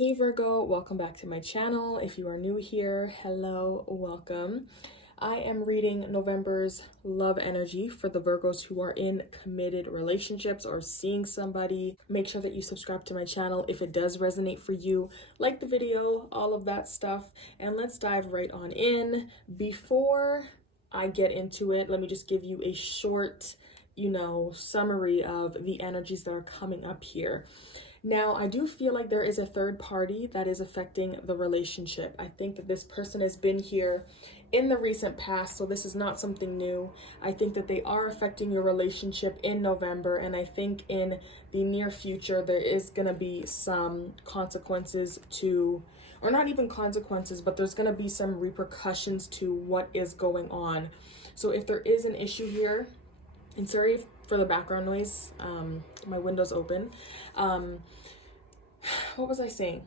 Hey Virgo, welcome back to my channel. If you are new here, hello, welcome. I am reading November's love energy for the Virgos who are in committed relationships or seeing somebody. Make sure that you subscribe to my channel if it does resonate for you. Like the video, all of that stuff. And let's dive right on in. Before I get into it, let me just give you a short, summary of the energies that are coming up here. Now, I do feel like there is a third party that is affecting the relationship. I think that this person has been here in the recent past, so this is not something new. I think that they are affecting your relationship in November, and I think in the near future there is going to be some consequences to, or not even consequences, but there's going to be some repercussions to what is going on. So if there is an issue here, and sorry for the background noise, my window's open. What was I saying?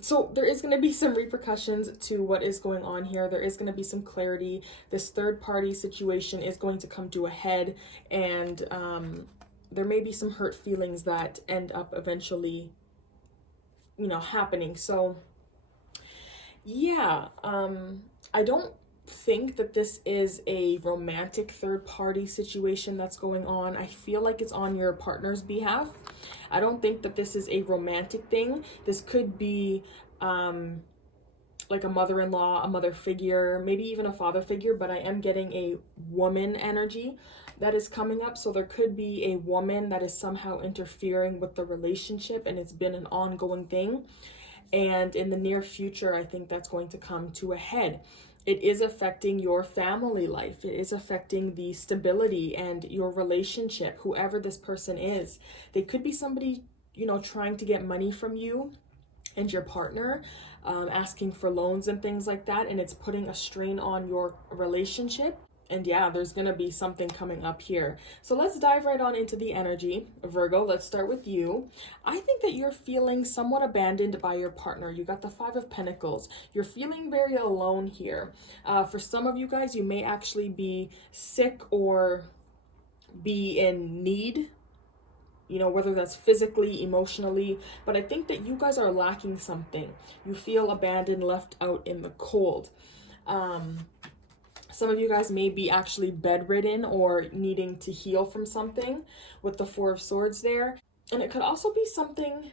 So there is going to be some repercussions to what is going on here. There is going to be some clarity. This third party situation is going to come to a head, and there may be some hurt feelings that end up eventually, happening. So yeah, I don't think that this is a romantic third party situation that's going on. I feel like it's on your partner's behalf. I don't think that this is a romantic thing. This could be like a mother-in-law, a mother figure, maybe even a father figure, but I am getting a woman energy that is coming up. So there could be a woman that is somehow interfering with the relationship, and it's been an ongoing thing. And in the near future, I think that's going to come to a head. It is affecting your family life. It is affecting the stability and your relationship, whoever this person is. They could be somebody, trying to get money from you and your partner, asking for loans and things like that. And it's putting a strain on your relationship. And yeah, there's going to be something coming up here. So let's dive right on into the energy. Virgo, let's start with you. I think that you're feeling somewhat abandoned by your partner. You got the Five of Pentacles. You're feeling very alone here. For some of you guys, you may actually be sick or be in need, whether that's physically, emotionally, but I think that you guys are lacking something. You feel abandoned, left out in the cold. Some of you guys may be actually bedridden or needing to heal from something with the Four of Swords there. And it could also be something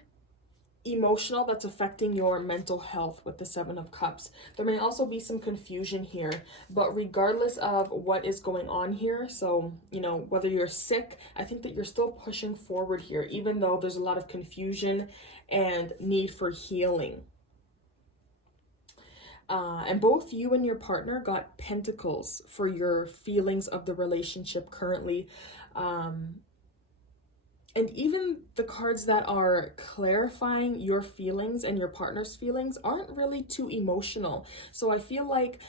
emotional that's affecting your mental health with the Seven of Cups. There may also be some confusion here, but regardless of what is going on here, so, whether you're sick, I think that you're still pushing forward here, even though there's a lot of confusion and need for healing. And both you and your partner got Pentacles for your feelings of the relationship currently. And even the cards that are clarifying your feelings and your partner's feelings aren't really too emotional. So I feel like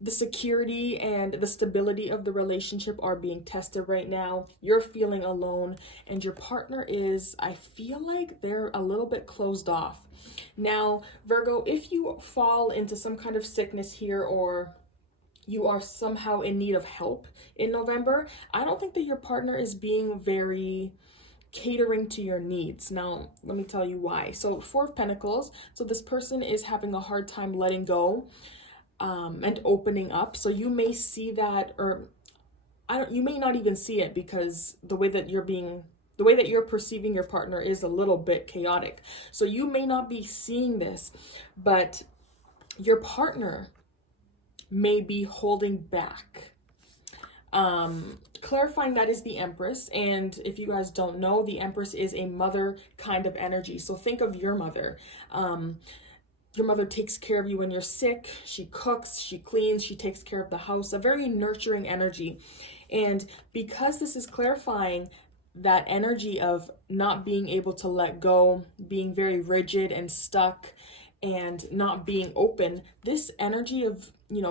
the security and the stability of the relationship are being tested right now. You're feeling alone, and your partner is, I feel like they're a little bit closed off. Now, Virgo, if you fall into some kind of sickness here, or you are somehow in need of help in November, I don't think that your partner is being very catering to your needs. Now, let me tell you why. So, Four of Pentacles. So this person is having a hard time letting go and opening up. So you may see that, or you may not even see it, because the way that you're perceiving your partner is a little bit chaotic. So you may not be seeing this, but your partner may be holding back. Clarifying that is the Empress. And if you guys don't know, the Empress is a mother kind of energy. So think of your mother. Your mother takes care of you when you're sick. She cooks, she cleans, she takes care of the house. A very nurturing energy. And because this is clarifying that energy of not being able to let go, being very rigid and stuck, and not being open, this energy of,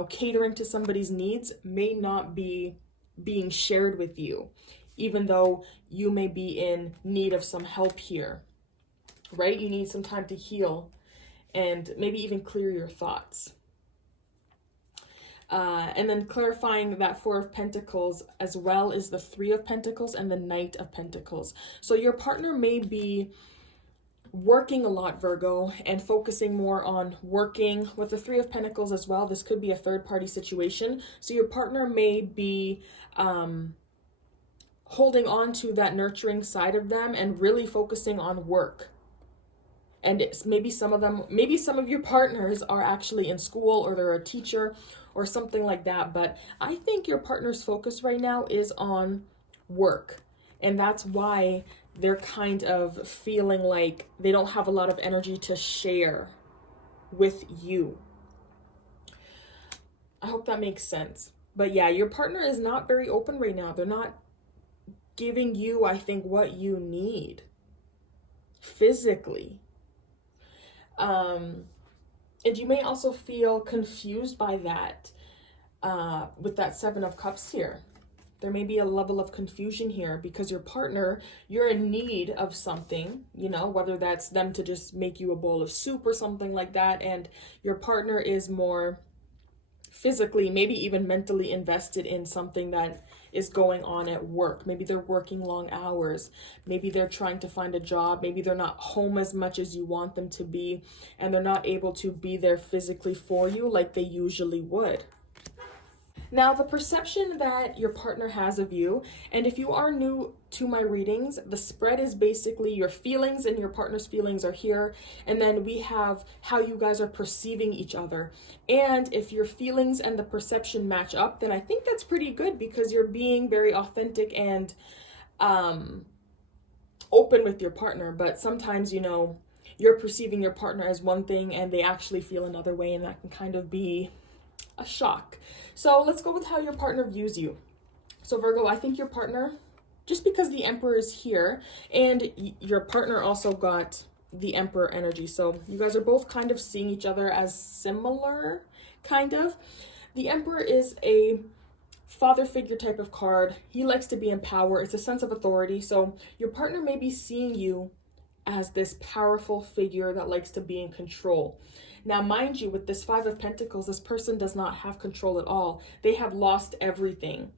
catering to somebody's needs may not be being shared with you, even though you may be in need of some help here, right? You need some time to heal and maybe even clear your thoughts. And then clarifying that Four of Pentacles as well is the Three of Pentacles and the Knight of Pentacles. So your partner may be working a lot, Virgo, and focusing more on working. With the Three of Pentacles as well, this could be a third party situation. So your partner may be holding on to that nurturing side of them and really focusing on work. And it's maybe some of your partners are actually in school, or they're a teacher or something like that. But I think your partner's focus right now is on work. And that's why they're kind of feeling like they don't have a lot of energy to share with you. I hope that makes sense. But yeah, your partner is not very open right now. They're not giving you, I think, what you need physically. And you may also feel confused by that with that Seven of Cups here. There may be a level of confusion here because your partner, you're in need of something, you know, whether that's them to just make you a bowl of soup or something like that. And your partner is more physically, maybe even mentally invested in something that is going on at work. Maybe they're working long hours. Maybe they're trying to find a job. Maybe they're not home as much as you want them to be, and they're not able to be there physically for you like they usually would. Now, the perception that your partner has of you, and if you are new to my readings, the spread is basically your feelings and your partner's feelings are here. And then we have how you guys are perceiving each other. And if your feelings and the perception match up, then I think that's pretty good because you're being very authentic and open with your partner. But sometimes, you know, you're perceiving your partner as one thing and they actually feel another way, and that can kind of be a shock. So let's go with how your partner views you. So Virgo, I think your partner, just because the Emperor is here and your partner also got the Emperor energy, so you guys are both kind of seeing each other as similar, kind of. The Emperor is a father figure type of card. He likes to be in power. It's a sense of authority. So your partner may be seeing you as this powerful figure that likes to be in control. Now, mind you, with this Five of Pentacles, this person does not have control at all. They have lost everything.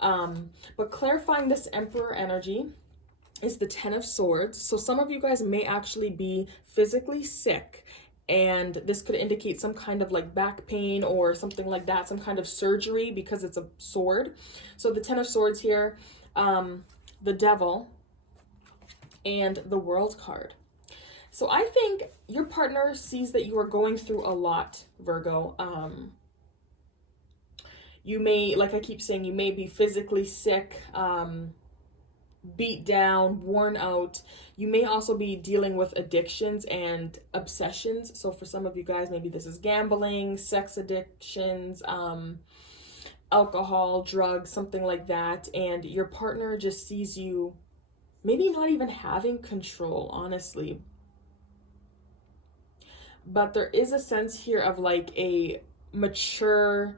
But clarifying this Emperor energy is the Ten of Swords. So some of you guys may actually be physically sick, and this could indicate some kind of like back pain or something like that, some kind of surgery because it's a sword. So the Ten of Swords here, the Devil, and the World card. So I think your partner sees that you are going through a lot, Virgo. You may, like I keep saying, you may be physically sick, beat down, worn out. You may also be dealing with addictions and obsessions. So for some of you guys, maybe this is gambling, sex addictions, alcohol, drugs, something like that. And your partner just sees you maybe not even having control, honestly. But there is a sense here of like a mature,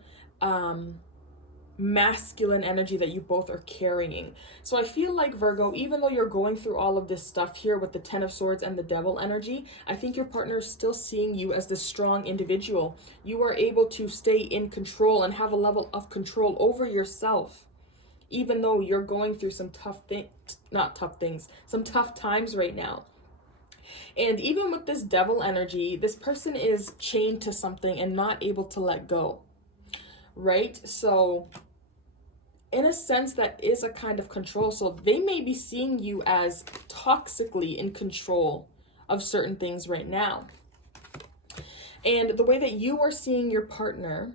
masculine energy that you both are carrying. So I feel like, Virgo, even though you're going through all of this stuff here with the Ten of Swords and the Devil energy, I think your partner is still seeing you as this strong individual. You are able to stay in control and have a level of control over yourself, even though you're going through some some tough times right now. And even with this Devil energy, this person is chained to something and not able to let go, right? So in a sense, that is a kind of control. So they may be seeing you as toxically in control of certain things right now. And the way that you are seeing your partner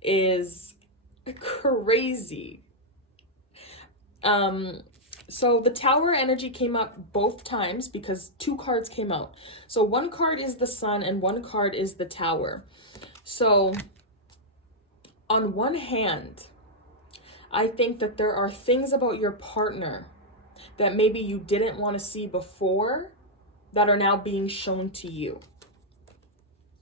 is crazy. So the Tower energy came up both times because two cards came out. So one card is the Sun and one card is the Tower. So on one hand, I think that there are things about your partner that maybe you didn't want to see before that are now being shown to you.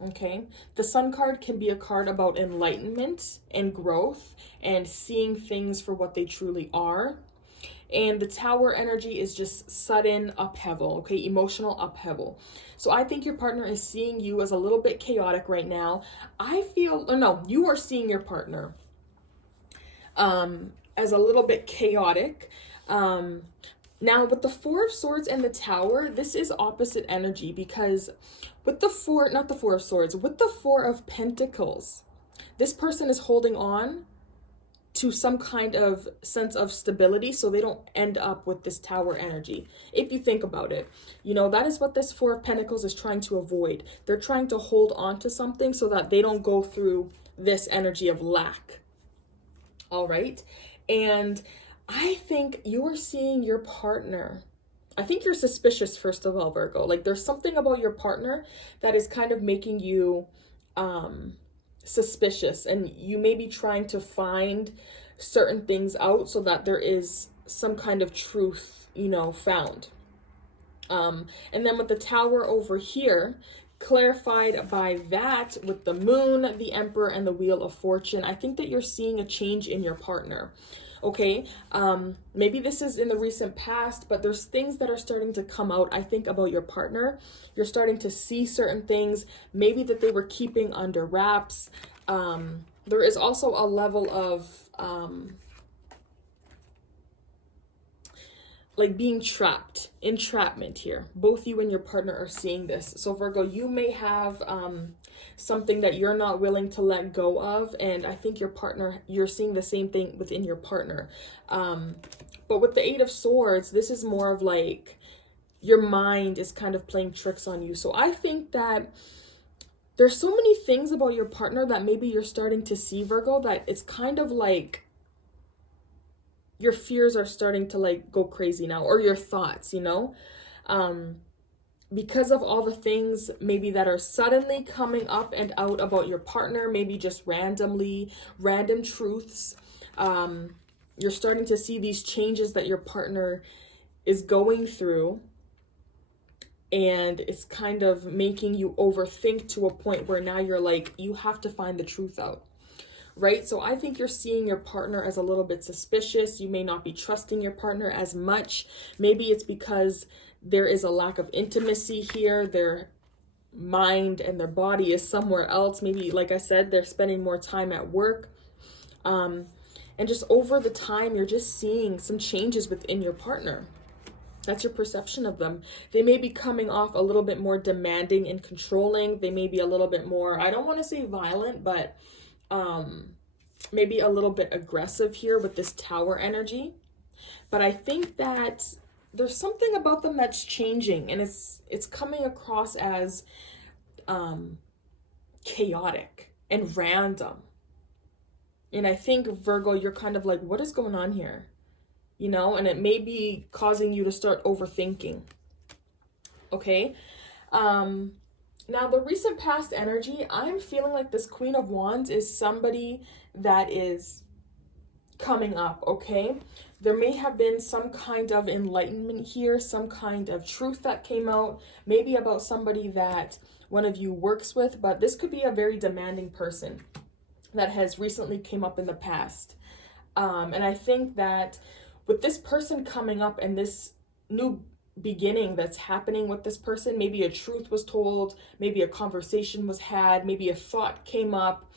Okay, the Sun card can be a card about enlightenment and growth and seeing things for what they truly are. And the Tower energy is just sudden upheaval, okay, emotional upheaval. So I think your partner is seeing you as a little bit chaotic right now. You are seeing your partner as a little bit chaotic. Now, with the Four of Swords and the Tower, this is opposite energy, because with the Four, not the Four of Swords, with the Four of Pentacles, this person is holding on to some kind of sense of stability so they don't end up with this Tower energy. If you think about it, you know, that is what this Four of Pentacles is trying to avoid. They're trying to hold on to something so that they don't go through this energy of lack. All right. And I think you are seeing your partner. I think you're suspicious, first of all, Virgo. Like, there's something about your partner that is kind of making you suspicious, and you may be trying to find certain things out so that there is some kind of truth, you know, found. And then with the Tower over here, clarified by that with the Moon, the Emperor, and the Wheel of Fortune, I think that you're seeing a change in your partner. Okay, maybe this is in the recent past, but there's things that are starting to come out, I think, about your partner. You're starting to see certain things, maybe that they were keeping under wraps. There is also a level of like being trapped, entrapment here. Both you and your partner are seeing this. So Virgo, you may have something that you're not willing to let go of, and I think your partner, you're seeing the same thing within your partner. But with the Eight of Swords, this is more of like your mind is kind of playing tricks on you. So I think that there's so many things about your partner that maybe you're starting to see, Virgo, that it's kind of like your fears are starting to like go crazy now, or your thoughts, you know, because of all the things maybe that are suddenly coming up and out about your partner, maybe just randomly, random truths. You're starting to see these changes that your partner is going through, and it's kind of making you overthink to a point where now you're like, you have to find the truth out. Right? So I think you're seeing your partner as a little bit suspicious. You may not be trusting your partner as much. Maybe it's because there is a lack of intimacy here. Their mind and their body is somewhere else. Maybe, like I said, they're spending more time at work. And just over the time, you're just seeing some changes within your partner. That's your perception of them. They may be coming off a little bit more demanding and controlling. They may be a little bit more, I don't want to say violent, but maybe a little bit aggressive here with this Tower energy. But I think that there's something about them that's changing, and it's coming across as chaotic and random. And I think, Virgo, you're kind of like, what is going on here? You know, and it may be causing you to start overthinking. Okay. Now, the recent past energy, I'm feeling like this Queen of Wands is somebody that is coming up, okay? There may have been some kind of enlightenment here, some kind of truth that came out, maybe about somebody that one of you works with, but this could be a very demanding person that has recently came up in the past. And I think that with this person coming up and this new beginning that's happening with this person, maybe a truth was told, maybe a conversation was had, maybe a thought came up,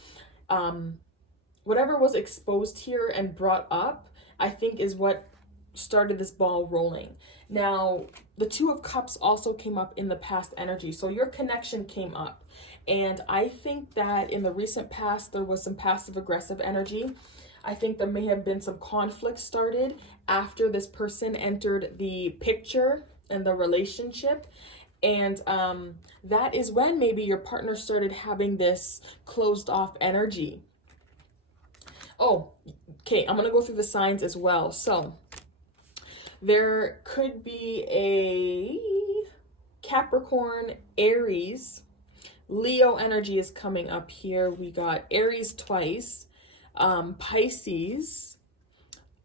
whatever was exposed here and brought up, I think is what started this ball rolling. Now, the Two of Cups also came up in the past energy, so your connection came up, and I think that in the recent past there was some passive aggressive energy. I think there may have been some conflict started after this person entered the picture and the relationship. And that is when maybe your partner started having this closed off energy. Oh, okay, I'm going to go through the signs as well. So there could be a Capricorn, Aries, Leo energy is coming up here. We got Aries twice. Pisces.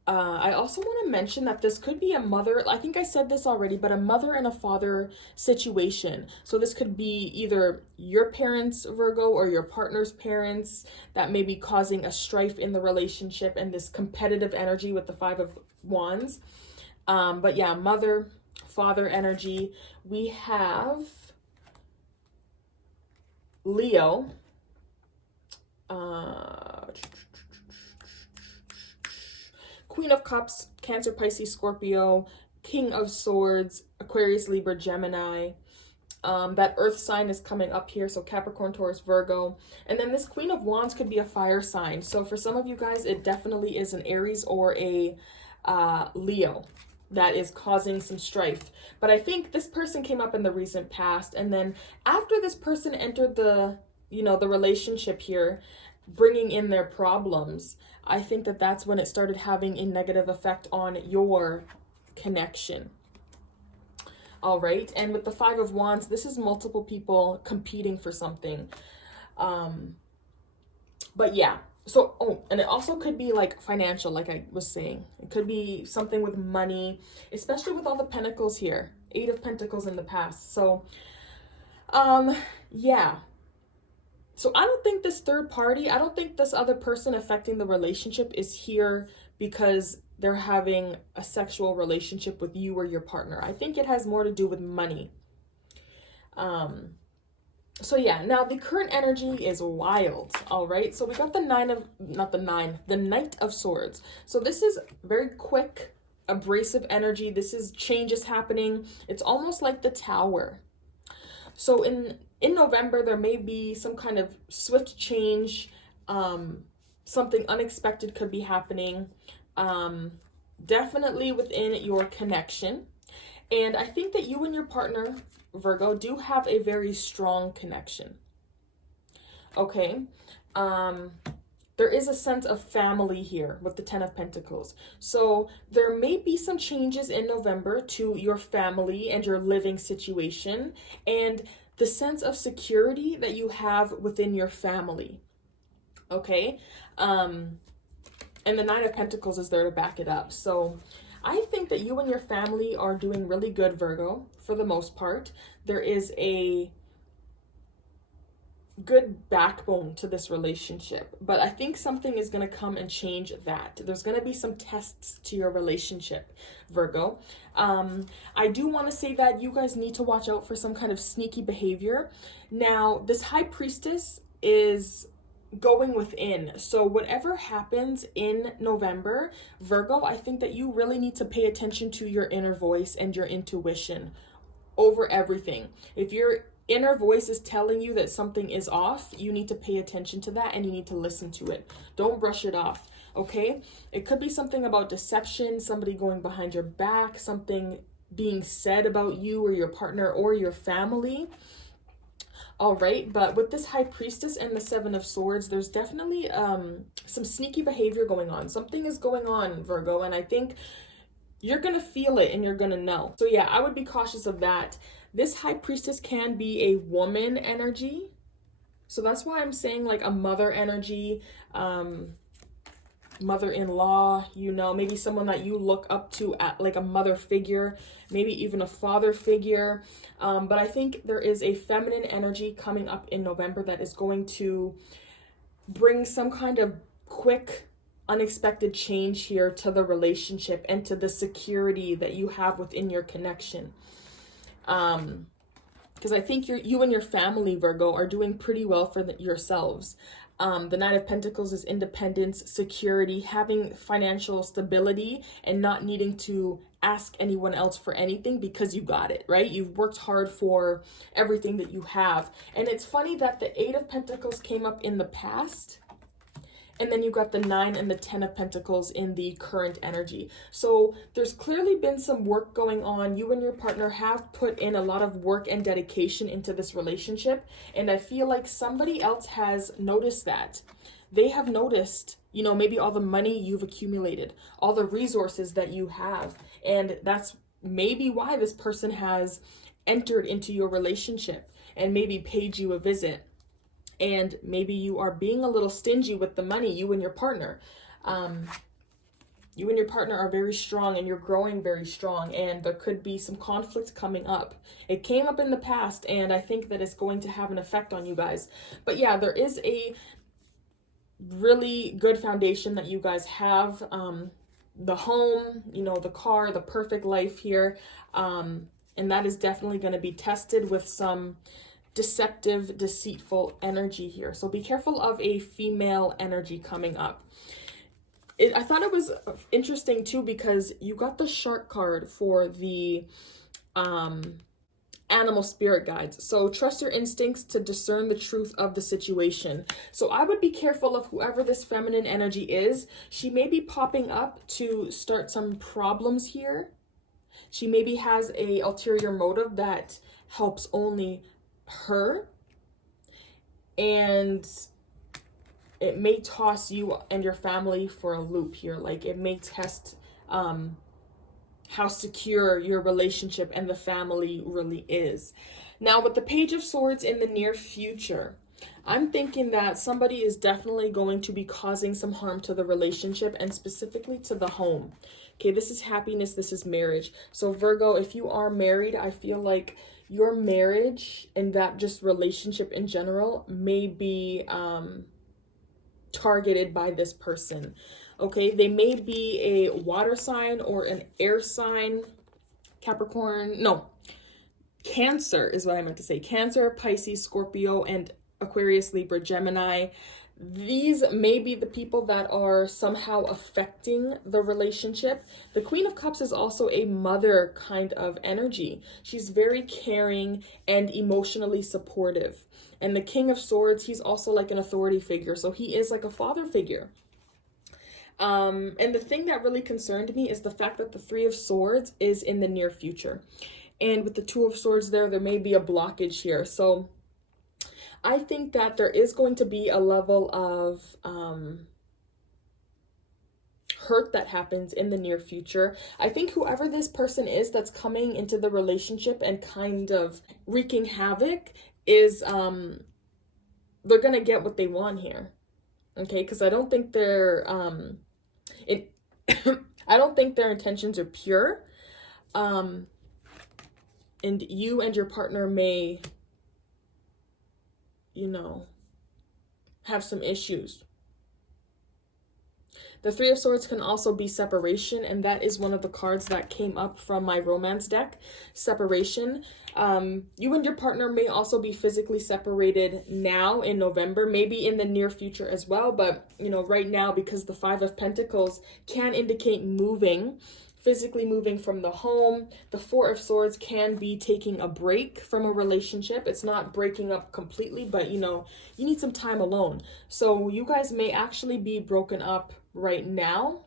I also want to mention that this could be a mother, I think I said this already, but a mother and a father situation. So this could be either your parents, Virgo, or your partner's parents that may be causing a strife in the relationship and this competitive energy with the Five of Wands. But yeah, mother, father energy. We have Leo. Queen of Cups, Cancer, Pisces, Scorpio, King of Swords, Aquarius, Libra, Gemini. That earth sign is coming up here, so Capricorn, Taurus, Virgo. And then this Queen of Wands could be a fire sign. So for some of you guys, it definitely is an Aries or a Leo that is causing some strife. But I think this person came up in the recent past, and then after this person entered the, you know, the relationship here, bringing in their problems, I think that that's when it started having a negative effect on your connection. All right, and with the Five of Wands, this is multiple people competing for something. But yeah, so, oh, and it also could be like financial, like I was saying. It could be something with money, especially with all the pentacles here. 8 of Pentacles in the past. So, yeah. So I don't think this third party, I don't think this other person affecting the relationship is here because they're having a sexual relationship with you or your partner. I think it has more to do with money. So yeah, now the current energy is wild, all right? So we got the the Knight of Swords. So this is very quick, abrasive energy. This is changes happening. It's almost like the Tower. So in November, there may be some kind of swift change. Something unexpected could be happening. Definitely within your connection. And I think that you and your partner, Virgo, do have a very strong connection. Okay. There is a sense of family here with the 10 of Pentacles. So there may be some changes in November to your family and your living situation and the sense of security that you have within your family. Okay. And the 9 of Pentacles is there to back it up. So I think that you and your family are doing really good, Virgo, for the most part. There is a good backbone to this relationship, but I think something is going to come and change that. There's going to be some tests to your relationship, Virgo. I do want to say that you guys need to watch out for some kind of sneaky behavior. Now, this High Priestess is going within. So whatever happens in November, Virgo, I think that you really need to pay attention to your inner voice and your intuition over everything. If your inner voice is telling you that something is off, you need to pay attention to that and you need to listen to it. Don't brush it off, okay? It could be something about deception, somebody going behind your back, something being said about you or your partner or your family. All right, but with this High Priestess and the 7 of Swords, there's definitely some sneaky behavior going on. Something is going on, Virgo, and I think you're going to feel it and you're going to know. So yeah, I would be cautious of that. This High Priestess can be a woman energy. So that's why I'm saying like a mother energy, mother-in-law, you know, maybe someone that you look up to at like a mother figure, maybe even a father figure. But I think there is a feminine energy coming up in November that is going to bring some kind of quick, unexpected change here to the relationship and to the security that you have within your connection. Because I think you and your family, Virgo, are doing pretty well for yourselves. The 9 of Pentacles is independence, security, having financial stability, and not needing to ask anyone else for anything because you got it, right? You've worked hard for everything that you have. And it's funny that the 8 of Pentacles came up in the past, and then you got the 9 and the 10 of Pentacles in the current energy. So there's clearly been some work going on. You and your partner have put in a lot of work and dedication into this relationship. And I feel like somebody else has noticed that. They have noticed, you know, maybe all the money you've accumulated, all the resources that you have. And that's maybe why this person has entered into your relationship and maybe paid you a visit. And maybe you are being a little stingy with the money, you and your partner. You and your partner are very strong and you're growing very strong, and there could be some conflict coming up. It came up in the past, and I think that it's going to have an effect on you guys. But yeah, there is a really good foundation that you guys have. The home, you know, the car, the perfect life here. And that is definitely going to be tested with some deceptive, deceitful energy here. So be careful of a female energy coming up. I thought it was interesting too, because you got the shark card for the animal spirit guides. So trust your instincts to discern the truth of the situation. So I would be careful of whoever this feminine energy is. She may be popping up to start some problems here. She maybe has a ulterior motive that helps only her, and it may toss you and your family for a loop here. Like, it may test how secure your relationship and the family really is. Now, with the Page of Swords in the near future, I'm thinking that somebody is definitely going to be causing some harm to the relationship, and specifically to the home. Okay, this is happiness, this is marriage. So Virgo, if you are married, I feel like your marriage and that just relationship in general may be targeted by this person. Okay, they may be a water sign or an air sign. Capricorn, no, Cancer is what I meant to say. Cancer, Pisces, Scorpio, and Aquarius, Libra, Gemini. These may be the people that are somehow affecting the relationship. The Queen of Cups is also a mother kind of energy. She's very caring and emotionally supportive. And the King of Swords, he's also like an authority figure. So he is like a father figure. And the thing that really concerned me is the fact that the Three of Swords is in the near future. And with the Two of Swords there may be a blockage here. So I think that there is going to be a level of hurt that happens in the near future. I think whoever this person is that's coming into the relationship and kind of wreaking havoc is, they're going to get what they want here. Okay, because I don't think they're, I don't think their intentions are pure. And you and your partner may, you know, have some issues. The Three of Swords can also be separation, and that is one of the cards that came up from my romance deck, separation. You and your partner may also be physically separated now in November, maybe in the near future as well, but, you know, right now, because the Five of Pentacles can indicate moving, physically moving from the home. The Four of Swords can be taking a break from a relationship. It's not breaking up completely, but, you know, you need some time alone. So you guys may actually be broken up right now.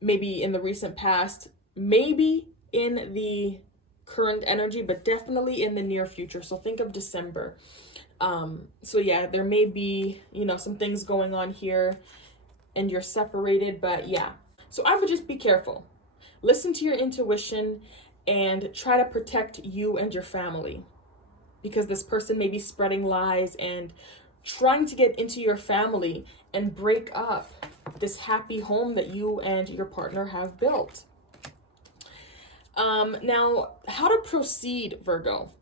Maybe in the recent past, maybe in the current energy, but definitely in the near future. So think of December. So yeah, there may be, you know, some things going on here and you're separated, but yeah. So I would just be careful. Listen to your intuition and try to protect you and your family, because this person may be spreading lies and trying to get into your family and break up this happy home that you and your partner have built. Now, how to proceed, Virgo?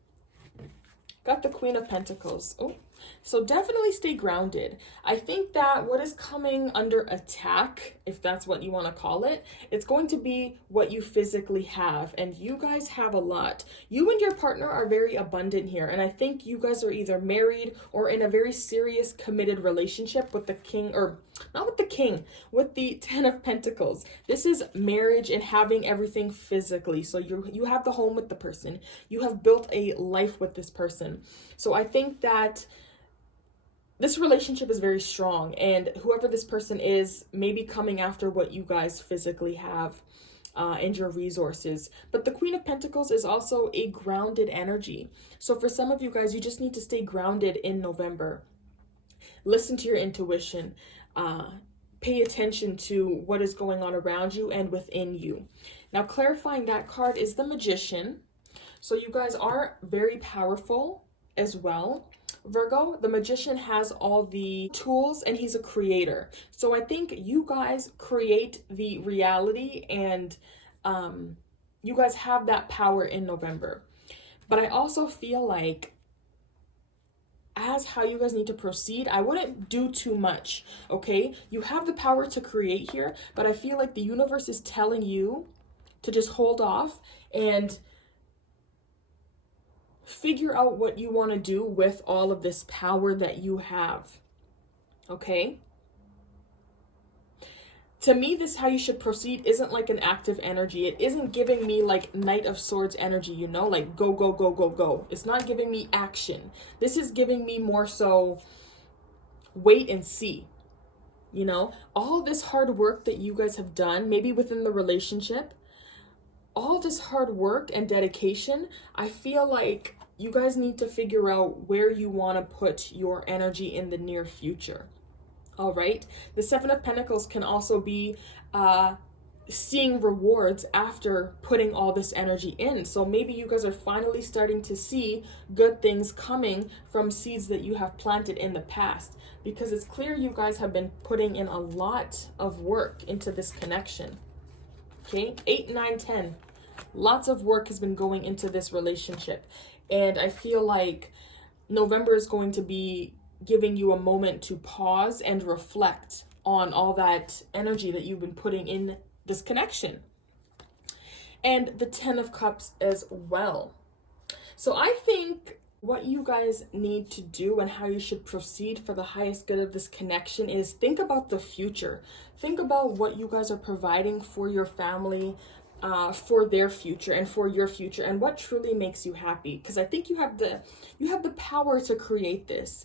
Got the Queen of Pentacles. Oh, so definitely stay grounded. I think that what is coming under attack, if that's what you want to call it, it's going to be what you physically have. And you guys have a lot. You and your partner are very abundant here. And I think you guys are either married or in a very serious, committed relationship with the King, or not with the King, with the Ten of Pentacles. This is marriage and having everything physically. So you have the home with the person. You have built a life with this person. So I think that this relationship is very strong, and whoever this person is may be coming after what you guys physically have and your resources. But the Queen of Pentacles is also a grounded energy. So for some of you guys, you just need to stay grounded in November. Listen to your intuition. Pay attention to what is going on around you and within you. Now, clarifying that card is the Magician. So you guys are very powerful as well. Virgo, the Magician has all the tools and he's a creator. So I think you guys create the reality, and you guys have that power in November. But I also feel like as how you guys need to proceed, I wouldn't do too much, okay? You have the power to create here, but I feel like the universe is telling you to just hold off and figure out what you want to do with all of this power that you have, okay? To me, this how you should proceed isn't like an active energy. It isn't giving me like Knight of Swords energy, you know, like go, go, go, go, go. It's not giving me action. This is giving me more so wait and see, you know, all this hard work that you guys have done, maybe within the relationship, all this hard work and dedication, I feel like you guys need to figure out where you want to put your energy in the near future. All right. The Seven of Pentacles can also be seeing rewards after putting all this energy in. So maybe you guys are finally starting to see good things coming from seeds that you have planted in the past, because it's clear you guys have been putting in a lot of work into this connection. Okay. 8, 9, 10. Lots of work has been going into this relationship. And I feel like November is going to be giving you a moment to pause and reflect on all that energy that you've been putting in this connection. And the 10 of Cups as well. So I think what you guys need to do and how you should proceed for the highest good of this connection is think about the future. Think about what you guys are providing for your family, for their future and for your future, and what truly makes you happy. Because I think you have the power to create this.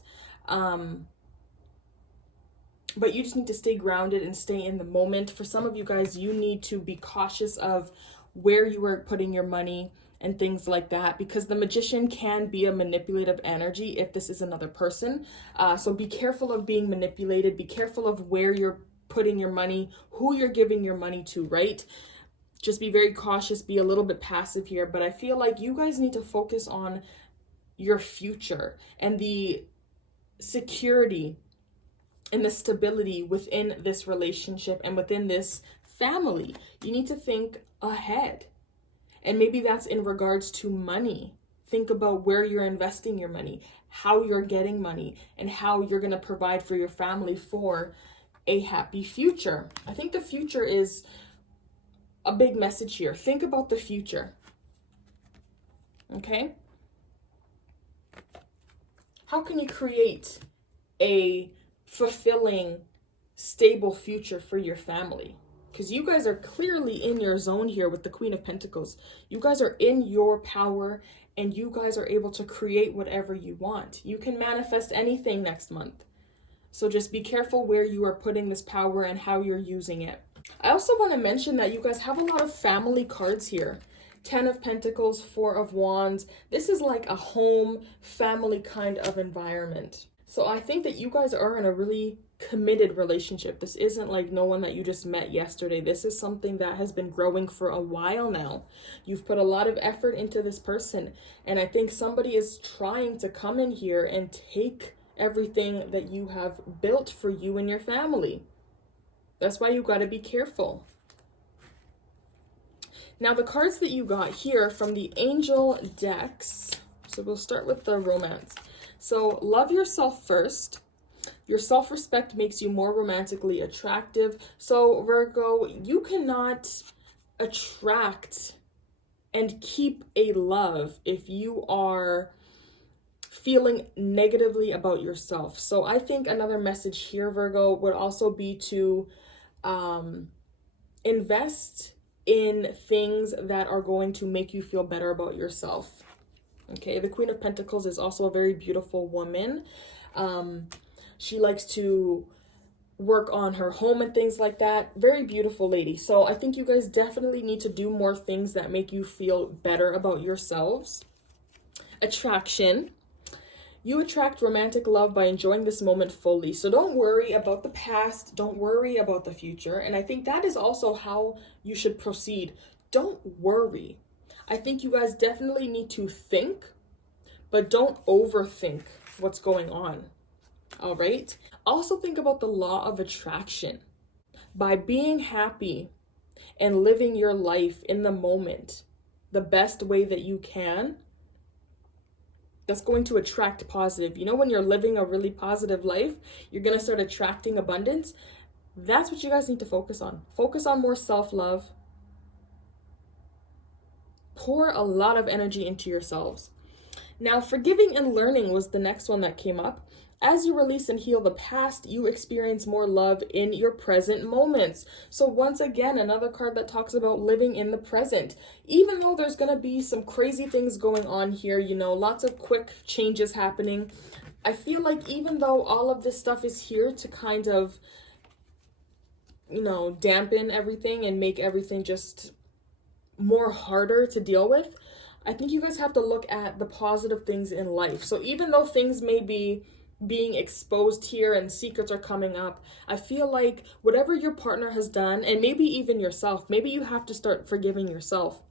But you just need to stay grounded and stay in the moment. For some of you guys, you need to be cautious of where you are putting your money and things like that, because the Magician can be a manipulative energy if this is another person. So be careful of being manipulated. Be careful of where you're putting your money, who you're giving your money to, right? Just be very cautious, be a little bit passive here. But I feel like you guys need to focus on your future and the security and the stability within this relationship and within this family. You need to think ahead. And maybe that's in regards to money. Think about where you're investing your money, how you're getting money, and how you're going to provide for your family for a happy future. I think the future is a big message here. Think about the future. Okay? How can you create a fulfilling, stable future for your family? Because you guys are clearly in your zone here with the Queen of Pentacles. You guys are in your power and you guys are able to create whatever you want. You can manifest anything next month. So just be careful where you are putting this power and how you're using it. I also want to mention that you guys have a lot of family cards here. 10 of Pentacles, 4 of Wands. This is like a home, family kind of environment. So I think that you guys are in a really committed relationship. This isn't like no one that you just met yesterday. This is something that has been growing for a while now. You've put a lot of effort into this person. And I think somebody is trying to come in here and take everything that you have built for you and your family. That's why you got to be careful. Now, the cards that you got here from the Angel decks. So we'll start with the romance. So love yourself first. Your self-respect makes you more romantically attractive. So Virgo, you cannot attract and keep a love if you are feeling negatively about yourself. So I think another message here, Virgo, would also be to invest in things that are going to make you feel better about yourself. Okay, the Queen of Pentacles is also a very beautiful woman. She likes to work on her home and things like that. Very beautiful lady. So I think you guys definitely need to do more things that make you feel better about yourselves. Attraction. You attract romantic love by enjoying this moment fully. So don't worry about the past. Don't worry about the future. And I think that is also how you should proceed. Don't worry. I think you guys definitely need to think, but don't overthink what's going on. All right. Also think about the law of attraction. By being happy and living your life in the moment, the best way that you can, that's going to attract positive. You know, when you're living a really positive life, you're going to start attracting abundance. That's what you guys need to focus on. Focus on more self-love. Pour a lot of energy into yourselves. Now, forgiving and learning was the next one that came up. As you release and heal the past, you experience more love in your present moments. So once again, another card that talks about living in the present. Even though there's going to be some crazy things going on here, you know, lots of quick changes happening, I feel like even though all of this stuff is here to kind of, you know, dampen everything and make everything just more harder to deal with, I think you guys have to look at the positive things in life. So even though things may be being exposed here and secrets are coming up, I feel like whatever your partner has done, and maybe even yourself, maybe you have to start forgiving yourself.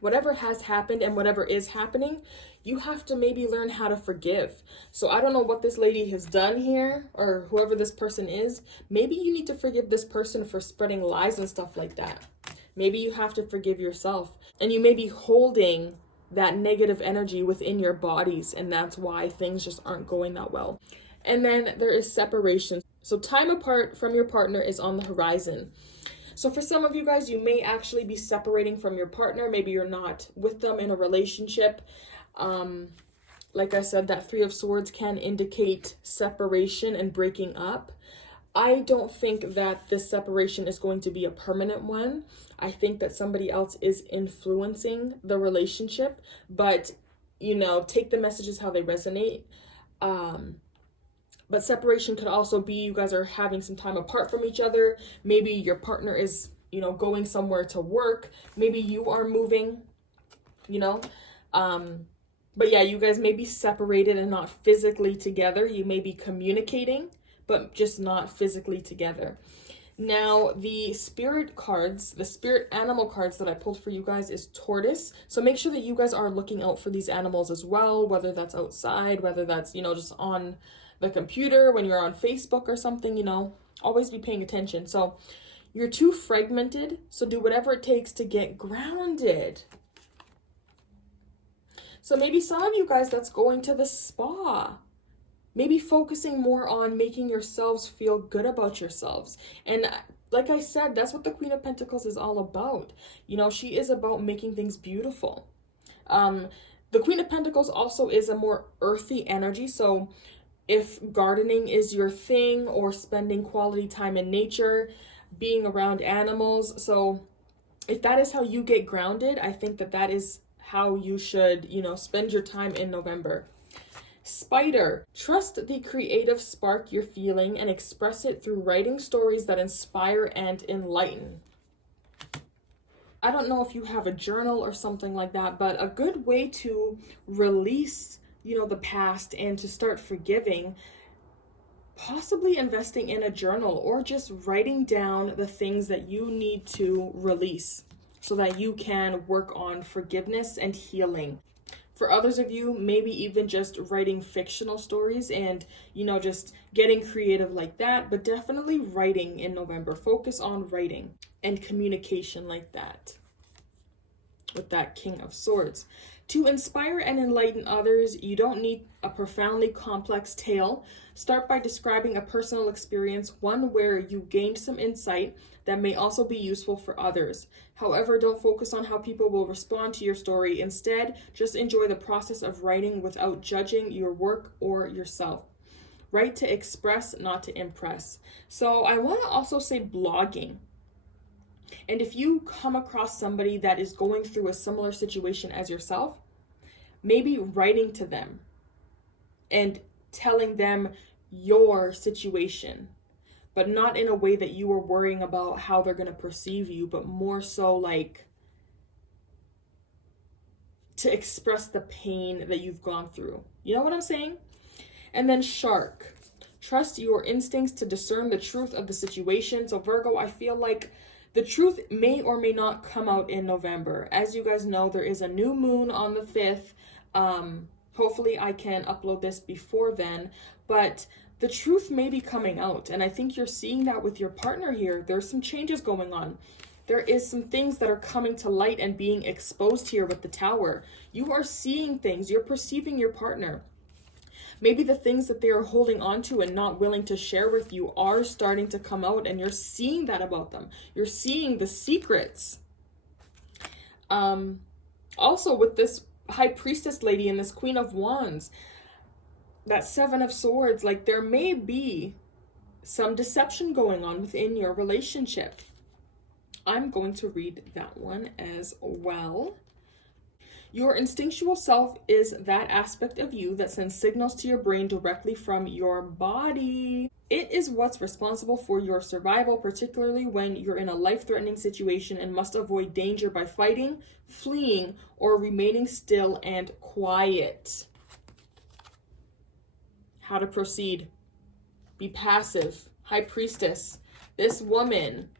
Whatever has happened and whatever is happening, you have to maybe learn how to forgive. So I don't know what this lady has done here, or whoever this person is. Maybe you need to forgive this person for spreading lies and stuff like that. Maybe you have to forgive yourself, and you may be holding that negative energy within your bodies, and that's why things just aren't going that well. And then there is separation. So time apart from your partner is on the horizon. So for some of you guys, you may actually be separating from your partner. Maybe you're not with them in a relationship. Like I said, that Three of Swords can indicate separation and breaking up. I don't think that this separation is going to be a permanent one. I think that somebody else is influencing the relationship, but, you know, take the messages how they resonate. But separation could also be you guys are having some time apart from each other. Maybe your partner is, you know, going somewhere to work. Maybe you are moving, you know. But yeah, you guys may be separated and not physically together. You may be communicating, but just not physically together. Now, the spirit cards, the spirit animal cards that I pulled for you guys is tortoise. So make sure that you guys are looking out for these animals as well, whether that's outside, whether that's, you know, just on the computer, when you're on Facebook or something, you know, always be paying attention. So you're too fragmented, so do whatever it takes to get grounded. So maybe some of you guys that's going to the spa, maybe focusing more on making yourselves feel good about yourselves. And like I said, that's what the Queen of Pentacles is all about. You know, she is about making things beautiful. The Queen of Pentacles also is a more earthy energy. So if gardening is your thing, or spending quality time in nature, being around animals. So if that is how you get grounded, I think that that is how you should, you know, spend your time in November. Spider, trust the creative spark you're feeling and express it through writing stories that inspire and enlighten. I don't know if you have a journal or something like that, but a good way to release, you know, the past and to start forgiving, possibly investing in a journal or just writing down the things that you need to release so that you can work on forgiveness and healing. For others of you, maybe even just writing fictional stories and, you know, just getting creative like that, but definitely writing in November. Focus on writing and communication like that with that King of Swords. To inspire and enlighten others, you don't need a profoundly complex tale. Start by describing a personal experience, one where you gained some insight that may also be useful for others. However, don't focus on how people will respond to your story. Instead, just enjoy the process of writing without judging your work or yourself. Write to express, not to impress. So I want to also say blogging. And if you come across somebody that is going through a similar situation as yourself, maybe writing to them and telling them your situation, but not in a way that you are worrying about how they're going to perceive you, but more so like to express the pain that you've gone through. You know what I'm saying? And then shark, trust your instincts to discern the truth of the situation. So Virgo, I feel like the truth may or may not come out in November. As you guys know, there is a new moon on the 5th. Hopefully I can upload this before then, but the truth may be coming out. And I think you're seeing that with your partner here. There's some changes going on. There is some things that are coming to light and being exposed here with the Tower. You are seeing things. You're perceiving your partner. Maybe the things that they are holding on to and not willing to share with you are starting to come out, and you're seeing that about them. You're seeing the secrets. Also with this High Priestess lady and this Queen of Wands, that Seven of Swords, like there may be some deception going on within your relationship. I'm going to read that one as well. Your instinctual self is that aspect of you that sends signals to your brain directly from your body. It is what's responsible for your survival, particularly when you're in a life-threatening situation and must avoid danger by fighting, fleeing, or remaining still and quiet. How to proceed. Be passive. High Priestess. This woman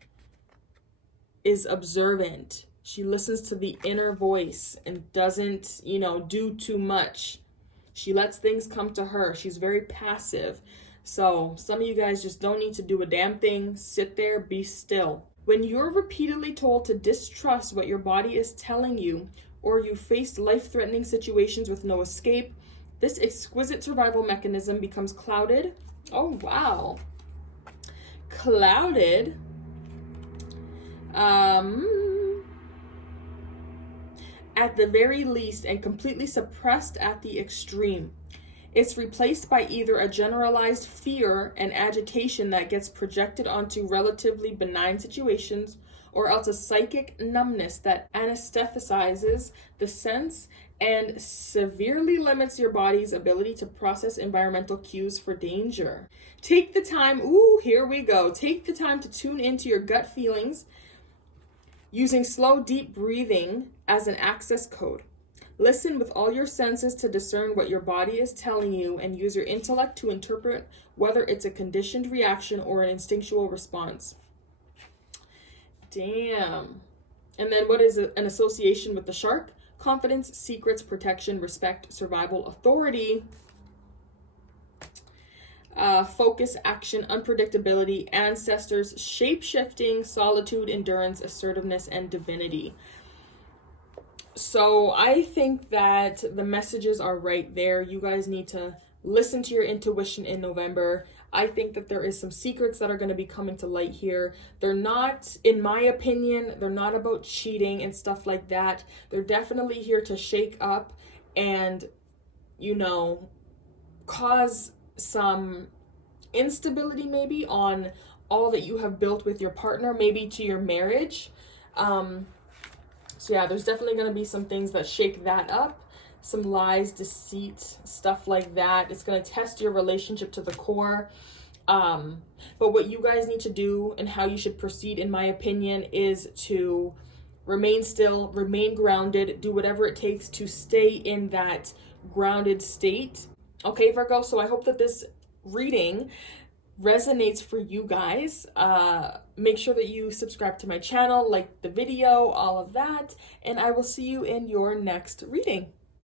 is observant. She listens to the inner voice and doesn't, do too much. She lets things come to her. She's very passive. So some of you guys just don't need to do a damn thing. Sit there, be still. When you're repeatedly told to distrust what your body is telling you, or you face life-threatening situations with no escape, this exquisite survival mechanism becomes clouded. Oh, wow. Clouded. At the very least, and completely suppressed at the extreme. It's replaced by either a generalized fear and agitation that gets projected onto relatively benign situations, or else a psychic numbness that anesthetizes the sense and severely limits your body's ability to process environmental cues for danger. Take the time, here we go. Take the time to tune into your gut feelings, using slow, deep breathing as an access code. Listen with all your senses to discern what your body is telling you, and use your intellect to interpret whether it's a conditioned reaction or an instinctual response. Damn. And then what is an association with the shark? Confidence, secrets, protection, respect, survival, authority. Focus, action, unpredictability, ancestors, shape-shifting, solitude, endurance, assertiveness, and divinity. So I think that the messages are right there. You guys need to listen to your intuition in November. I think that there is some secrets that are going to be coming to light here. They're not, in my opinion, they're not about cheating and stuff like that. They're definitely here to shake up and, cause some instability maybe on all that you have built with your partner, maybe to your marriage. So yeah, there's definitely going to be some things that shake that up, some lies, deceit, stuff like that. It's going to test your relationship to the core. But what you guys need to do and how you should proceed, in my opinion, is to remain still, remain grounded, do whatever it takes to stay in that grounded state. Okay, Virgo, so I hope that this reading resonates for you guys. Make sure that you subscribe to my channel, like the video, all of that, and I will see you in your next reading.